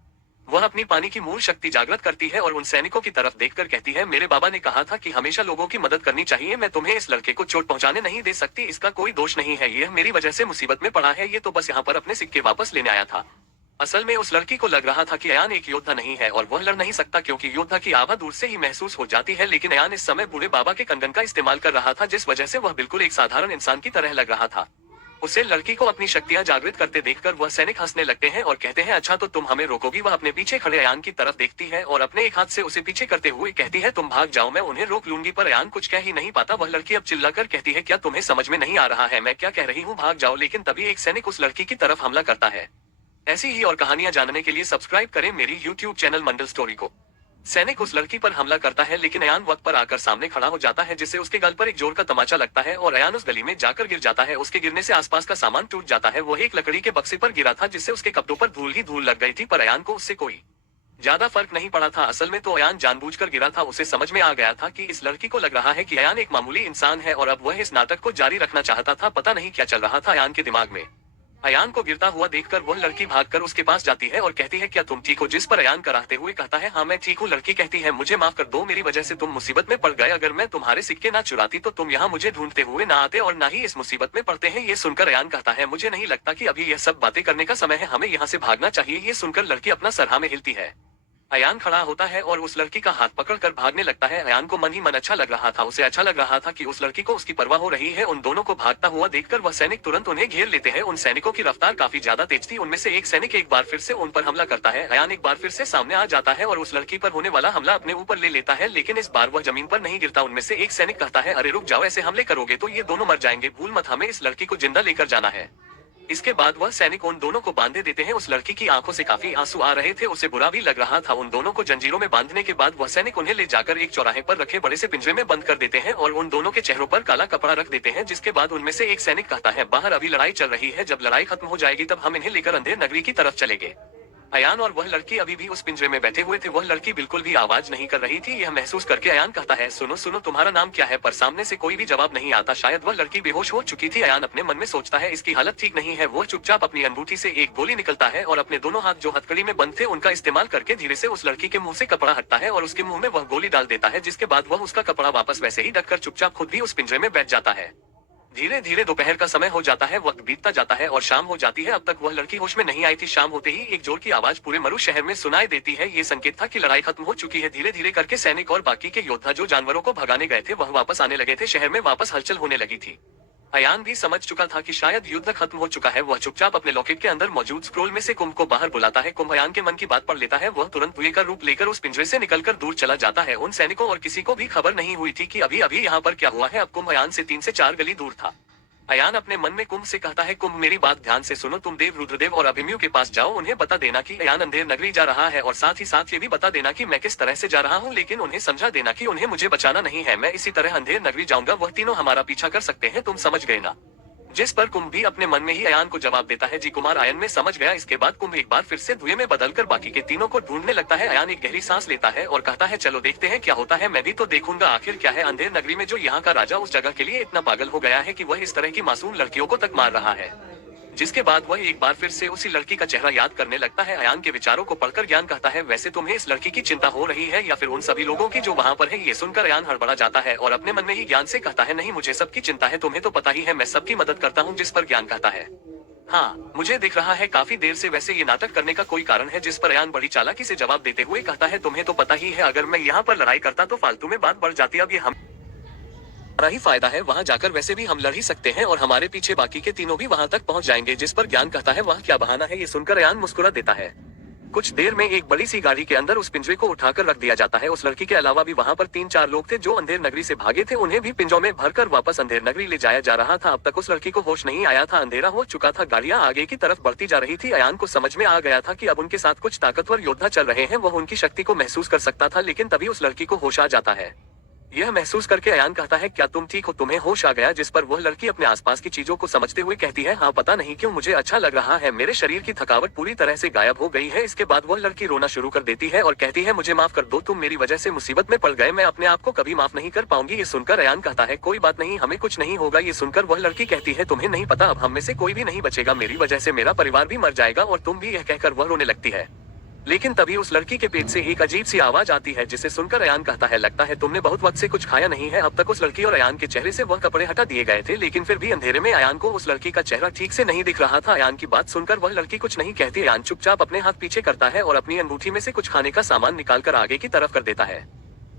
वह अपनी पानी की मूल शक्ति जागृत करती है और उन सैनिकों की तरफ देखकर कहती है, मेरे बाबा ने कहा था कि हमेशा लोगों की मदद करनी चाहिए। मैं तुम्हें इस लड़के को चोट पहुंचाने नहीं दे सकती, इसका कोई दोष नहीं है, यह मेरी वजह से मुसीबत में पड़ा है। ये तो बस यहाँ पर अपने सिक्के वापस लेने आया था। असल में उस लड़की को लग रहा था कि अयान एक योद्धा नहीं है और वह लड़ नहीं सकता, क्योंकि योद्धा की आभा दूर से ही महसूस हो जाती है। लेकिन अयान इस समय बूढ़े बाबा के कंगन का इस्तेमाल कर रहा था, जिस वजह से वह बिल्कुल एक साधारण इंसान की तरह लग रहा था। उसे लड़की को अपनी शक्तियां जागृत करते देखकर वह सैनिक हंसने लगते हैं और कहते हैं, अच्छा तो तुम हमें रोकोगी? वह अपने पीछे खड़े अयान की तरफ देखती है और अपने एक हाथ से उसे पीछे करते हुए कहती है, तुम भाग जाओ, मैं उन्हें रोक लूंगी। पर अयान कुछ कह ही नहीं पाता। वह लड़की अब चिल्लाकर कहती है, क्या तुम्हें समझ में नहीं आ रहा है मैं क्या कह रही हूँ? भाग जाओ। लेकिन तभी एक सैनिक उस लड़की की तरफ हमला करता है। ऐसी ही और कहानियां जानने के लिए सब्सक्राइब करें मेरी YouTube चैनल मंडल स्टोरी को। सैनिक उस लड़की पर हमला करता है, लेकिन अयान वक्त पर आकर सामने खड़ा हो जाता है, जिससे उसके गल पर एक जोर का तमाचा लगता है और अयान उस गली में जाकर गिर जाता है। उसके गिरने से आसपास का सामान टूट जाता है। वह एक लकड़ी के बक्से पर गिरा था, जिससे उसके कपड़ों पर धूल ही धूल लग गई थी, पर अयान को उससे कोई ज्यादा फर्क नहीं पड़ा था। असल में तो अयान जानबूझकर गिरा था। उसे समझ में आ गया था कि इस लड़की को लग रहा है कि अयान एक मामूली इंसान है और अब वह इस नाटक को जारी रखना चाहता था। पता नहीं क्या चल रहा था अयान के दिमाग में। अयान को गिरता हुआ देखकर वह लड़की भागकर उसके पास जाती है और कहती है, क्या तुम ठीक हो? जिस पर अयान कराहते हुए कहता है, हाँ मैं ठीक हूँ। लड़की कहती है, मुझे माफ कर दो, मेरी वजह से तुम मुसीबत में पड़ गए। अगर मैं तुम्हारे सिक्के ना चुराती तो तुम यहाँ मुझे ढूंढते हुए ना आते और ना ही इस मुसीबत में पड़ते हैं। ये सुनकर अयान कहता है, मुझे नहीं लगता कि अभी यह सब बातें करने का समय है, हमें यहाँ से भागना चाहिए। ये सुनकर लड़की अपना सर हाँ में हिलती है। अयान खड़ा होता है और उस लड़की का हाथ पकड़कर भागने लगता है। अयान को मन ही मन अच्छा लग रहा था। उसे अच्छा लग रहा था कि उस लड़की को उसकी परवाह हो रही है। उन दोनों को भागता हुआ देखकर वह सैनिक तुरंत उन्हें घेर लेते हैं। उन सैनिकों की रफ्तार काफी ज्यादा तेज थी। उनमें से एक सैनिक एक बार फिर से उन पर हमला करता है। अयान एक बार फिर से सामने आ जाता है और उस लड़की पर होने वाला हमला अपने ऊपर ले लेता है, लेकिन इस बार वह जमीन पर नहीं गिरता। उनमें से एक सैनिक कहता है, अरे रुक जाओ, ऐसे हमले करोगे तो ये दोनों मर जाएंगे, भूल मत, हमें इस लड़की को जिंदा लेकर जाना है। इसके बाद वह सैनिक उन दोनों को बांधे देते हैं। उस लड़की की आंखों से काफी आंसू आ रहे थे, उसे बुरा भी लग रहा था। उन दोनों को जंजीरों में बांधने के बाद वह सैनिक उन्हें ले जाकर एक चौराहे पर रखे बड़े से पिंजरे में बंद कर देते हैं और उन दोनों के चेहरों पर काला कपड़ा रख देते हैं। जिसके बाद उनमें से एक सैनिक कहता है, बाहर अभी लड़ाई चल रही है, जब लड़ाई खत्म हो जाएगी तब हम इन्हें लेकर अंधेर नगरी की तरफ चलेंगे। अयान और वह लड़की अभी भी उस पिंजरे में बैठे हुए थे। वह लड़की बिल्कुल भी आवाज नहीं कर रही थी। यह महसूस करके अयान कहता है, सुनो सुनो, तुम्हारा नाम क्या है? पर सामने से कोई भी जवाब नहीं आता। शायद वह लड़की बेहोश हो चुकी थी। अयान अपने मन में सोचता है, इसकी हालत ठीक नहीं है। वह चुपचाप अपनी अंगूठी से एक गोली निकलता है और अपने दोनों हाथ जो हथकड़ी में बंद थे उनका इस्तेमाल करके धीरे से उस लड़की के मुंह से कपड़ा हटता है और उसके मुंह में वह गोली डाल देता है। जिसके बाद वह उसका कपड़ा वापस वैसे ही ढककर चुपचाप खुद भी उस पिंजरे में बैठ जाता है। धीरे धीरे दोपहर का समय हो जाता है, वक्त बीतता जाता है और शाम हो जाती है। अब तक वह लड़की होश में नहीं आई थी। शाम होते ही एक जोर की आवाज पूरे मरु शहर में सुनाई देती है। ये संकेत था कि लड़ाई खत्म हो चुकी है। धीरे धीरे करके सैनिक और बाकी के योद्धा जो जानवरों को भगाने गए थे वह वापस आने लगे थे। शहर में वापस हलचल होने लगी थी। अयान भी समझ चुका था कि शायद युद्ध खत्म हो चुका है। वह चुपचाप अपने लॉकेट के अंदर मौजूद स्क्रोल में से कुंभ को बाहर बुलाता है। कुंभ अयान के मन की बात पढ़ लेता है। वह तुरंत बुए का रूप लेकर उस पिंजरे से निकलकर दूर चला जाता है। उन सैनिकों और किसी को भी खबर नहीं हुई थी कि अभी अभी यहाँ पर क्या हुआ है। अब कुंभ अयान से 3 से 4 गली दूर था। अयान अपने मन में कुंभ से कहता है, कुंभ मेरी बात ध्यान से सुनो, तुम देव रुद्रदेव और अभिमन्यु के पास जाओ, उन्हें बता देना कि अयान अंधेर नगरी जा रहा है और साथ ही साथ ये भी बता देना कि मैं किस तरह से जा रहा हूँ, लेकिन उन्हें समझा देना कि उन्हें मुझे बचाना नहीं है, मैं इसी तरह अंधेर नगरी जाऊंगा, वह तीनों हमारा पीछा कर सकते हैं, तुम समझ गए ना। जिस पर कुंभ भी अपने मन में ही अयान को जवाब देता है, जी कुमार, अयान में समझ गया। इसके बाद कुंभ एक बार फिर से धुएं में बदलकर बाकी के तीनों को ढूंढने लगता है। अयान एक गहरी सांस लेता है और कहता है, चलो देखते हैं क्या होता है, मैं भी तो देखूंगा आखिर क्या है अंधेर नगरी में, जो यहाँ का राजा उस जगह के लिए इतना पागल हो गया है कि वह इस तरह की मासूम लड़कियों को तक मार रहा है। जिसके बाद वह एक बार फिर से उसी लड़की का चेहरा याद करने लगता है। अयान के विचारों को पढ़कर ज्ञान कहता है, वैसे तुम्हें इस लड़की की चिंता हो रही है या फिर उन सभी लोगों की जो वहाँ पर है। ये सुनकर अयान हड़बड़ा जाता है और अपने मन में ही ज्ञान से कहता है, नहीं, मुझे सबकी चिंता है, तुम्हें तो पता ही है मैं सबकी मदद करता हूँ। जिस पर ज्ञान कहता है, हाँ मुझे दिख रहा है काफी देर से, वैसे ये नाटक करने का कोई कारण है। जिस पर अयान बड़ी चालाकी से जवाब देते हुए कहता है, तुम्हें तो पता ही है अगर मैं यहाँ पर लड़ाई करता तो फालतू में बात बढ़ जाती, अब ये हमारा ही फायदा है, वहाँ जाकर वैसे भी हम लड़ ही सकते हैं और हमारे पीछे बाकी के तीनों भी वहाँ तक पहुँच जाएंगे। जिस पर ज्ञान कहता है, वह क्या बहाना है। ये सुनकर अयान मुस्कुरा देता है। कुछ देर में एक बड़ी सी गाड़ी के अंदर उस पिंजरे को उठाकर रख दिया जाता है। उस लड़की के अलावा भी वहाँ पर 3-4 लोग थे जो अंधेर नगरी से भागे थे, उन्हें भी पिंजरों में भरकर वापस अंधेर नगरी ले जाया जा रहा था। अब तक उस लड़की को होश नहीं आया था, अंधेरा हो चुका था, गाड़ियां आगे की तरफ बढ़ती जा रही थी। अयान को समझ में आ गया था कि अब उनके साथ कुछ ताकतवर योद्धा चल रहे हैं, वह उनकी शक्ति को महसूस कर सकता था, लेकिन तभी उस लड़की को होश आ जाता है। यह महसूस करके अयान कहता है, क्या तुम ठीक हो, तुम्हें होश आ गया। जिस पर वह लड़की अपने आसपास की चीजों को समझते हुए कहती है, हाँ पता नहीं क्यों मुझे अच्छा लग रहा है, मेरे शरीर की थकावट पूरी तरह से गायब हो गई है। इसके बाद वह लड़की रोना शुरू कर देती है और कहती है, मुझे माफ कर दो, तुम मेरी वजह से मुसीबत में पड़ गए, मैं अपने आप को कभी माफ नहीं कर पाऊंगी। ये सुनकर अयान कहता है, कोई बात नहीं, हमें कुछ नहीं होगा। ये सुनकर वह लड़की कहती है, तुम्हें नहीं पता, अब हम में से कोई भी नहीं बचेगा, मेरी वजह से मेरा परिवार भी मर जाएगा और तुम भी। यह कहकर वह रोने लगती है। लेकिन तभी उस लड़की के पेट से एक अजीब सी आवाज आती है, जिसे सुनकर अयान कहता है, लगता है तुमने बहुत वक्त से कुछ खाया नहीं है। अब तक उस लड़की और अयान के चेहरे से वह कपड़े हटा दिए गए थे, लेकिन फिर भी अंधेरे में अयान को उस लड़की का चेहरा ठीक से नहीं दिख रहा था। अयान की बात सुनकर वह लड़की कुछ नहीं कहती। अयान चुपचाप अपने हाथ पीछे करता है और अपनी अंगूठी में से कुछ खाने का सामान निकालकर आगे की तरफ कर देता है,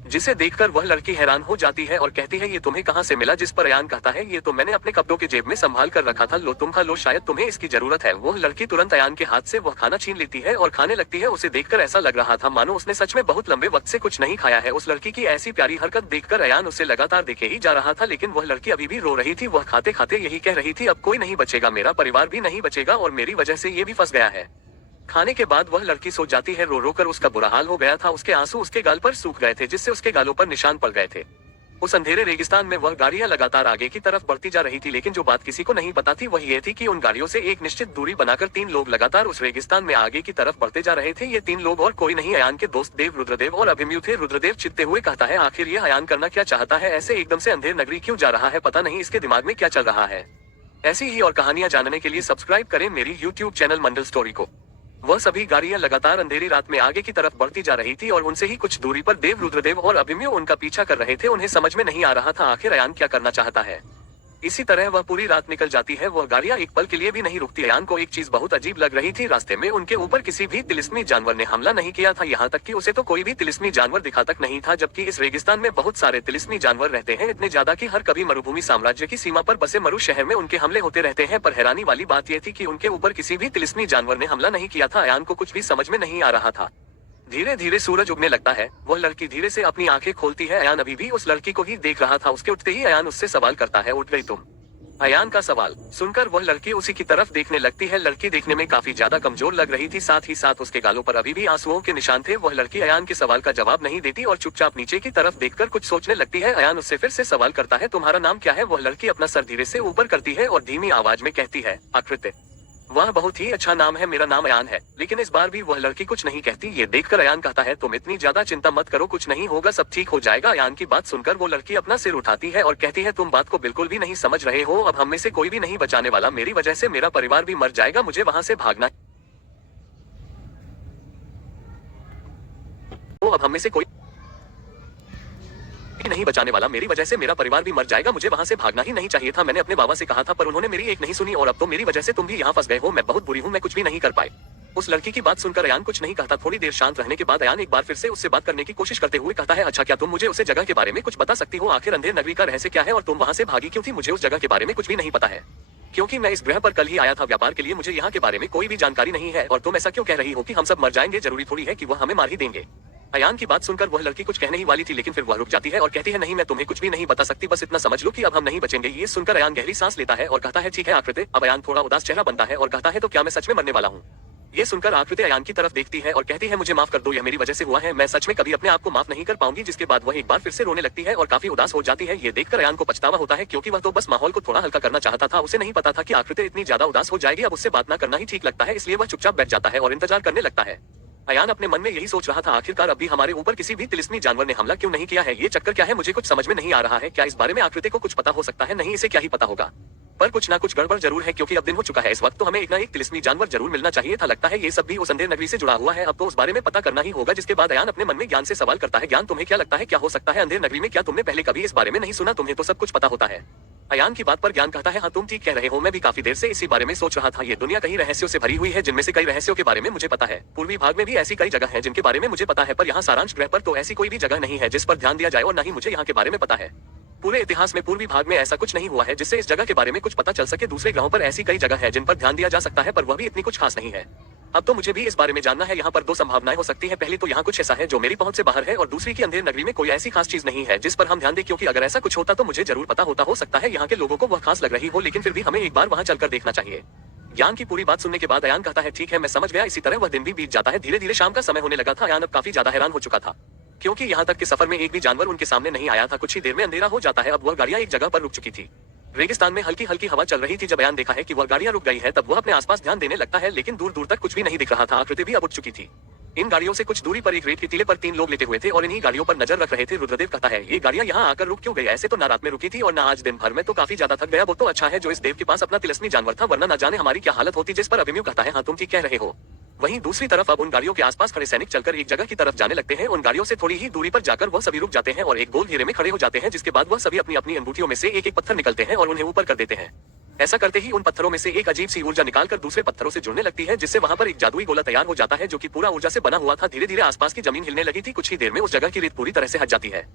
जिसे देखकर वह लड़की हैरान हो जाती है और कहती है, ये तुम्हें कहाँ से मिला। जिस पर अयान कहता है, ये तो मैंने अपने कपड़ों के जेब में संभाल कर रखा था, लो तुम खा लो, शायद तुम्हें इसकी जरूरत है। वह लड़की तुरंत अयान के हाथ से वह खाना छीन लेती है और खाने लगती है। उसे देखकर ऐसा लग रहा था मानो उसने सच में बहुत लंबे वक्त से कुछ नहीं खाया है। उस लड़की की ऐसी प्यारी हरकत देखकर अयान उसे लगातार देखे ही जा रहा था, लेकिन वह लड़की अभी भी रो रही थी। वह खाते खाते यही कह रही थी, अब कोई नहीं बचेगा, मेरा परिवार भी नहीं बचेगा और मेरी वजह से ये भी फंस गया है। खाने के बाद वह लड़की सो जाती है। रो रो कर उसका बुरा हाल हो गया था, उसके आंसू उसके गाल पर सूख गए थे, जिससे उसके गालों पर निशान पड़ गए थे। उस अंधेरे रेगिस्तान में वह गाड़ियां लगातार आगे की तरफ बढ़ती जा रही थी, लेकिन जो बात किसी को नहीं पता थी वह ये थी कि उन गाड़ियों से एक निश्चित दूरी बनाकर 3 लोग लगातार उस रेगिस्तान में आगे की तरफ बढ़ते जा रहे थे। ये 3 लोग और कोई नहीं, अयान के दोस्त देव, रुद्रदेव और अभिमन्यु थे। रुद्रदेव चित्ते हुए कहता है, आखिर यह अयान करना क्या चाहता है, ऐसे एकदम से अंधेर नगरी क्यों जा रहा है, पता नहीं इसके दिमाग में क्या चल रहा है। ऐसी ही और कहानियां जानने के लिए सब्सक्राइब करें मेरी यूट्यूब चैनल मंडल स्टोरी को। वह सभी गाड़ियां लगातार अंधेरी रात में आगे की तरफ बढ़ती जा रही थी और उनसे ही कुछ दूरी पर देव, रुद्रदेव और अभिमन्यु उनका पीछा कर रहे थे। उन्हें समझ में नहीं आ रहा था आखिर अयान क्या करना चाहता है। इसी तरह वह पूरी रात निकल जाती है। वह गाड़ियां एक पल के लिए भी नहीं रुकती। अयान को एक चीज बहुत अजीब लग रही थी, रास्ते में उनके ऊपर किसी भी तिलिस्मी जानवर ने हमला नहीं किया था, यहाँ तक कि उसे तो कोई भी तिलिस्मी जानवर दिखा तक नहीं था, जबकि इस रेगिस्तान में बहुत सारे तिलिस्मी जानवर रहते हैं, इतने ज्यादा कि हर कभी मरुभूमि साम्राज्य की सीमा पर बसे मरु शहर में उनके हमले होते रहते हैं। पर हैरानी वाली बात यह थी कि उनके ऊपर किसी भी तिलिस्मी जानवर ने हमला नहीं किया था। अयान को कुछ भी समझ में नहीं आ रहा था। धीरे धीरे सूरज उगने लगता है। वह लड़की धीरे से अपनी आंखें खोलती है। अयान अभी भी उस लड़की को ही देख रहा था। उसके उठते ही अयान उससे सवाल करता है, उठ गई तुम। अयान का सवाल सुनकर वह लड़की उसी की तरफ देखने लगती है। लड़की देखने में काफी ज्यादा कमजोर लग रही थी, साथ ही साथ उसके गालों पर अभी भी आंसुओं के निशान थे। वह लड़की अयान के सवाल का जवाब नहीं देती और चुपचाप नीचे की तरफ देखकर कुछ सोचने लगती है। अयान उससे फिर से सवाल करता है, तुम्हारा नाम क्या है। वह लड़की अपना सर धीरे से ऊपर करती है और धीमी आवाज में कहती है, आकृत्य। वह बहुत ही अच्छा नाम है, मेरा नाम अयान है। लेकिन इस बार भी वह लड़की कुछ नहीं कहती। ये देखकर अयान कहता है, तुम इतनी ज्यादा चिंता मत करो, कुछ नहीं होगा, सब ठीक हो जाएगा। अयान की बात सुनकर वो लड़की अपना सिर उठाती है और कहती है, तुम बात को बिल्कुल भी नहीं समझ रहे हो, अब हम में से कोई भी नहीं बचाने वाला, मेरी वजह से मेरा परिवार भी मर जाएगा, मुझे वहाँ से भागना। अब हम में से कोई नहीं बचाने वाला, मेरी वजह से मेरा परिवार भी मर जाएगा, मुझे वहाँ से भागना ही नहीं चाहिए था। मैंने अपने बाबा से कहा था पर उन्होंने मेरी एक नहीं सुनी और अब तो मेरी वजह से तुम भी यहाँ फंस गए हो। मैं बहुत बुरी हूँ, मैं कुछ भी नहीं कर पाई। उस लड़की की बात सुनकर अयान कुछ नहीं कहता। थोड़ी देर शांत रहने के बाद अयान एक बार फिर से उससे बात करने की कोशिश करते हुए कहता है, अच्छा क्या तुम मुझे उस जगह के बारे में कुछ बता सकती हो, आखिर अंधेर नगरी का रहस्य क्या है और तुम वहाँ से भागी क्यों थी। मुझे उस जगह के बारे में कुछ भी नहीं पता है, क्योंकि मैं इस ग्रह पर कल ही आया था व्यापार के लिए, मुझे यहाँ के बारे में कोई भी जानकारी नहीं है। और तुम ऐसा क्यों कह रही हो कि हम सब मर जाएंगे, जरूरी थोड़ी है कि वह हमें मार ही देंगे। अयान की बात सुनकर वह लड़की कुछ कहने ही वाली थी, लेकिन फिर वह रुक जाती है और कहती है, नहीं मैं तुम्हें कुछ भी नहीं बता सकती, बस इतना समझ लो कि अब हम नहीं बचेंगे। ये सुनकर अयान गहरी सांस लेता है और कहता है, ठीक है आकृति। अब अयान थोड़ा उदास चेहरा बनता है और कहता है, तो क्या मैं सच में मरने वाला हूँ? ये सुनकर आकृति अयान की तरफ देखती है और कहती है, मुझे माफ कर दो, यह मेरी वजह से हुआ है, मैं सच में कभी अपने आप को माफ नहीं कर पाऊंगी। जिसके बाद वह एक बार फिर से रोने लगती है और काफी उदास हो जाती है। ये देखकर अयान को पछतावा होता है, क्योंकि वह तो बस माहौल को थोड़ा हल्का करना चाहता था। उसे नहीं पता था कि आकृति इतनी ज्यादा उदास हो जाएगी। अब उससे बात न करना ही ठीक लगता है, इसलिए वह चुपचाप बैठ जाता है और इंतजार करने लगता है। अयान अपने मन में यही सोच रहा था, आखिरकार अभी हमारे ऊपर किसी भी तिलिस्मी जानवर ने हमला क्यों नहीं किया है? ये चक्कर क्या है? मुझे कुछ समझ में नहीं आ रहा है। क्या इस बारे में आकृति को कुछ पता हो सकता है? नहीं, इसे क्या ही पता होगा, पर कुछ ना कुछ गड़बड़ जरूर है, क्योंकि अब दिन हो चुका है। इस वक्त तो हमें एक ना एक तिलिस्मी जानवर जरूर मिलना चाहिए था। लगता है ये सब भी उस अंधेर नगरी से जुड़ा हुआ है। अब तो उस बारे में पता करना ही होगा। जिसके बाद अयान अपने मन में ज्ञान से सवाल करता है, ज्ञान तुम्हें क्या लगता है क्या हो सकता है अंधेर नगरी में? क्या तुमने पहले कभी इस बारे में नहीं सुना? तुम्हें तो सब कुछ पता होता है। अयान की बात पर ज्ञान कहता है, हाँ तुम ठीक कह रहे हो, मैं भी काफी देर से इसी बारे में सोच रहा था। ये दुनिया कई रहस्यों से भरी हुई है, जिनमें से कई रहस्यों के बारे में मुझे पता है। पूर्वी भाग में भी ऐसी कई जगह हैं जिनके बारे में मुझे पता है, पर यहाँ सारांश ग्रह पर तो ऐसी कोई भी जगह नहीं है जिस पर ध्यान दिया जाए, और न ही मुझे यहाँ के बारे में पता है। पूरे इतिहास में पूर्वी भाग में ऐसा कुछ नहीं हुआ है जिससे इस जगह के बारे में कुछ पता चल सके। दूसरे ग्रहों पर ऐसी कई जगह है जिन पर ध्यान दिया जा सकता है, पर वह भी इतनी कुछ खास नहीं है। अब तो मुझे भी इस बारे में जानना है। यहाँ पर दो संभावनाएं हो सकती है। पहली तो यहाँ कुछ ऐसा है जो मेरी पहुंच से बाहर है, और दूसरी की अंधेर नगरी में कोई ऐसी खास चीज नहीं है जिस पर हम ध्यान दें, क्योंकि अगर ऐसा कुछ होता तो मुझे जरूर पता होता। हो सकता है यहाँ के लोगों को वह खास लग रही हो, लेकिन फिर भी हमें एक बार वहाँ चलकर देखना चाहिए। ज्ञान की पूरी बात सुनने के बाद अयान कहता है, ठीक है मैं समझ गया। इसी तरह वह दिन भी बीत जाता है। धीरे धीरे शाम का समय होने लगा था। अयान अब काफी ज्यादा हैरान हो चुका था, क्योंकि यहाँ तक के सफर में एक भी जानवर उनके सामने नहीं आया था। कुछ ही देर में अंधेरा हो जाता है। अब वह गाड़ियां एक जगह पर रुक चुकी थी। रेगिस्तान में हल्की हल्की हवा चल रही थी। जब अयान देखा है कि वह गाड़ियां रुक गई है, तब वह अपने आसपास ध्यान देने लगता है, लेकिन दूर दूर तक कुछ भी नहीं दिख रहा था। आकृति भी अब उठ चुकी थी। इन गाड़ियों से कुछ दूरी पर एक रेत के टीले पर 3 लोग लेटे हुए थे और इन्हीं गाड़ियों पर नजर रख रहे थे। रुद्रदेव कहता है, ये गाड़ियां यहाँ आकर रुक क्यों गई? ऐसे तो ना रात में रुकी थी और ना आज दिन भर में, तो काफी ज्यादा थक गया। वो तो अच्छा है जो इस देव के पास अपना तिलिस्मी जानवर था, वरना न जाने हमारी क्या हालत होती। जिस पर अभिमन्यु कहता है, हाँ तुम ठीक कह रहे हो। वहीं दूसरी तरफ अब उन गाड़ियों के आसपास खड़े सैनिक चलकर एक जगह की तरफ जाने लगते हैं। उन गाड़ियों से थोड़ी ही दूरी पर जाकर वह सभी रुक जाते हैं और एक गोल घेरे में खड़े हो जाते हैं, जिसके बाद वह सभी अपनी अपनी अंगूठियों में से एक एक पत्थर निकलते हैं और उन्हें ऊपर कर देते हैं। ऐसा करते ही उन पत्थरों में से एक अजीब सी ऊर्जा निकालकर दूसरे पत्थरों से जुड़ने लगती है, जिससे वहां पर एक जादुई गोला तैयार हो जाता है, जो कि पूरा ऊर्जा से बना हुआ था। धीरे धीरे आसपास की जमीन हिलने लगी थी। कुछ ही देर में उस जगह की रेत पूरी तरह से हट जाती है।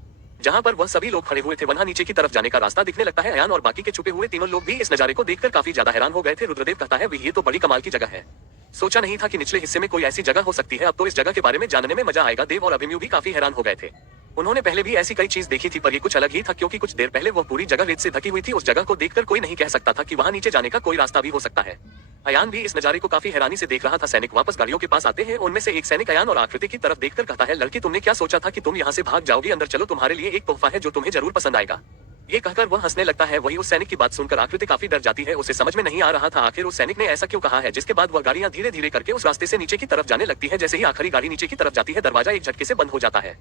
जहां पर वह सभी लोग खड़े हुए थे, वहां नीचे की तरफ जाने का रास्ता दिखने लगता है। अयान और बाकी के छुपे हुए तीनों लोग भी इस नजारे को देखकर काफी ज्यादा हैरान हो गए थे। रुद्रदेव कहता है, ये तो बड़ी कमाल की जगह है। सोचा नहीं था कि निचले हिस्से में कोई ऐसी जगह हो सकती है। अब तो इस जगह के बारे में जानने में मजा आएगा। देव और अभिमन्यु भी काफी हैरान हो गए थे। उन्होंने पहले भी ऐसी कई चीज देखी थी, पर ये कुछ अलग ही था, क्योंकि कुछ देर पहले वह पूरी जगह रेत से ढकी हुई थी। उस जगह को देखकर कोई नहीं कह सकता था कि वहां नीचे जाने का कोई रास्ता भी हो सकता है। अयान भी इस नजारे को काफी हैरानी से देख रहा था। सैनिक वापस गाड़ियों के पास आते हैं। उनमें से एक सैनिक अयान और आकृति की तरफ देखकर कहता है, लड़की तुमने क्या सोचा था कि तुम यहाँ से भाग जाओगी? अंदर चलो, तुम्हारे लिए एक तोहफा है जो तुम्हें जरूर पसंद आएगा। ये कहकर वह हंसने लगता है। वही उस सैनिक की बात सुनकर आकृति काफी डर जाती है। उसे समझ में नहीं आ रहा था आखिर उस सैनिक ने ऐसा क्यों कहा है। जिसके बाद वह गाड़ियां धीरे धीरे करके उस रास्ते से नीचे की तरफ जाने लगती है। जैसे ही आखिरी गाड़ी नीचे की तरफ जाती है, दरवाजा एक झटके से बंद हो जाता है।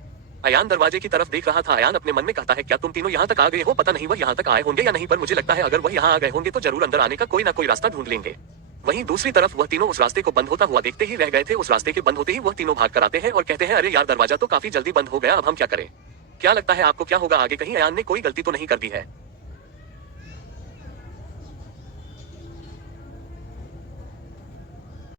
अयान दरवाजे की तरफ देख रहा था। अयान अपने मन में कहता है, क्या तुम तीनों यहाँ तक आ गए हो? पता नहीं वह यहाँ तक आए होंगे या नहीं, पर मुझे लगता है अगर वह यहाँ आ गए होंगे तो जरूर अंदर आने का कोई ना कोई रास्ता ढूंढ लेंगे। वहीं दूसरी तरफ वह तीनों उस रास्ते को बंद होता हुआ देखते ही रह गए थे। उस रास्ते के बंद होते ही वह तीनों भाग कर आते हैं और कहते हैं, अरे यार, दरवाजा तो काफी जल्दी बंद हो गया, अब हम क्या करें? क्या लगता है आपको क्या होगा आगे? कहीं अयान ने कोई गलती तो नहीं कर दी है?